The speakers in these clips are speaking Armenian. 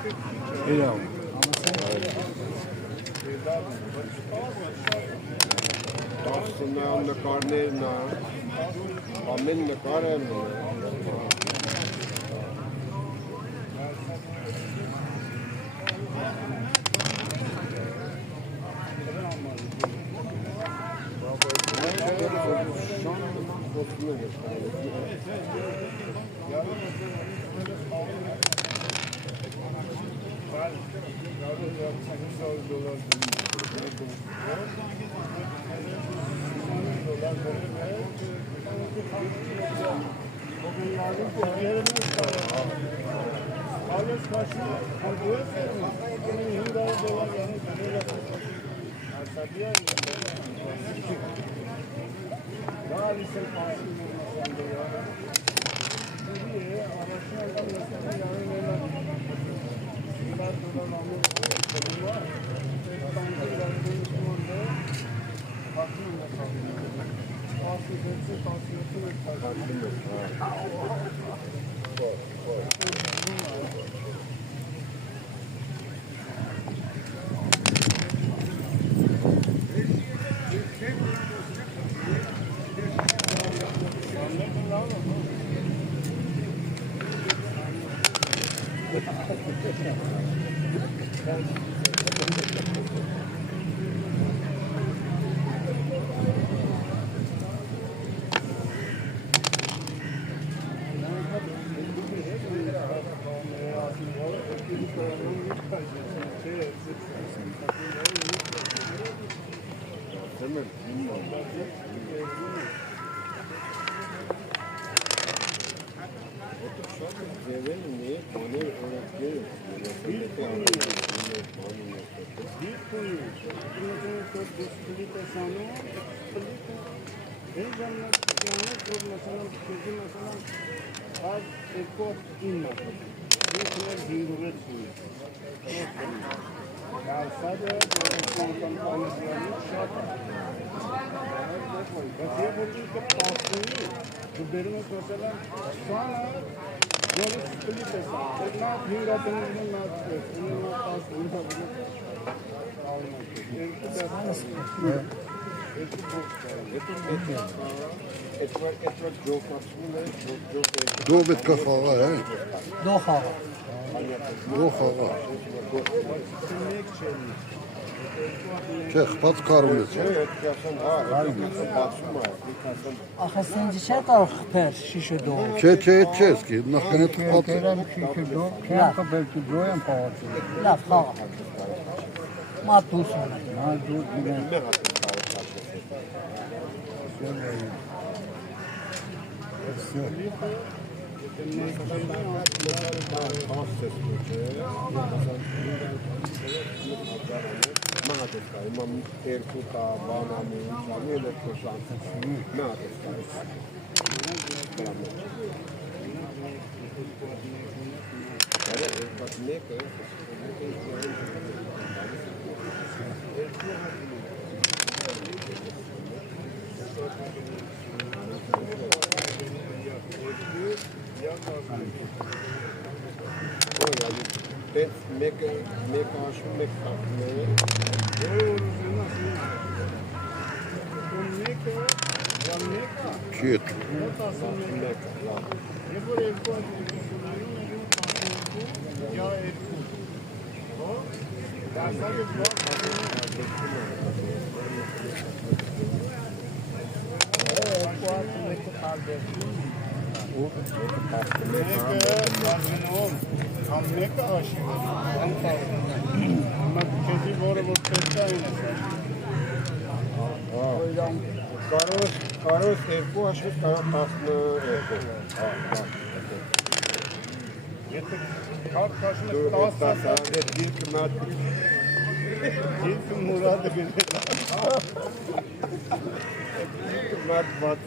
Իրավ։ Տասնա նկարներն է, ամեն նկարը Դու պետք է խաղա, Դու խաղա։ Դու խաղա։ Չէ, խփած կարում ես։ Ախես ինձ չէ կարող խփեր շիշը դու։ Չէ, սկի, նախքան հետ խփած։ Գերեմ շիշը դու, քիա բերքի դու եմ փողացել։ Լավ, խաղա։ Մատուս։ Դու դինը։ Quiet. Կարոս երկու աշխուց կարող 12 Եթե կարդ կաշնես 10 դիրքը մատ դիրքը մուրադը գնեց դիրքը մատ բատ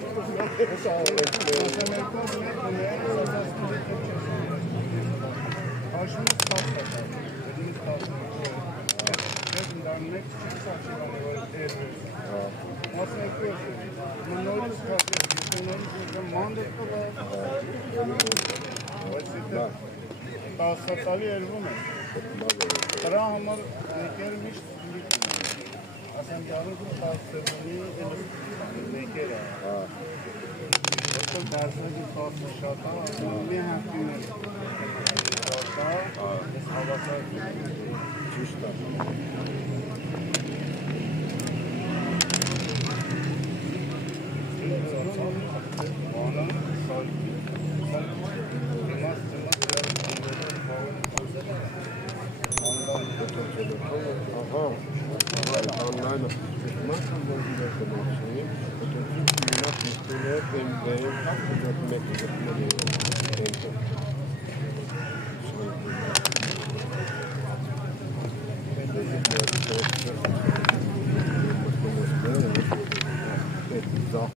10-տալի երվում է։ Դրա համար մեկեր միշտ ասեն դառնում 10-ի մեկերը։ Որտեղ դարձնի 10 շատ է, մի հատին է։ Այս հավասար ճիշտ է։ Ահա